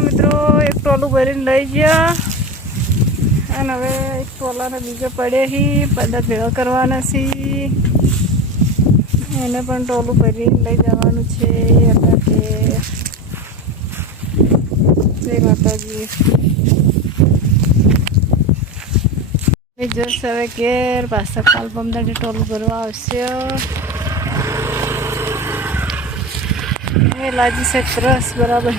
મિત્રો એક ટોલું ભરીને લઈ ગયા અને હવે એક ટોલાને બીજો પડે હી બધા ભેળા કરવાના છે એને પણ ટોલું ભરીને લઈ જવાનું છે અત્યારે જય માતાજી જસ હવે ઘેર પાછા કાલ પમદાડી ટોલું ભરવા આવશે એ લાજી છે ત્રસ બરાબર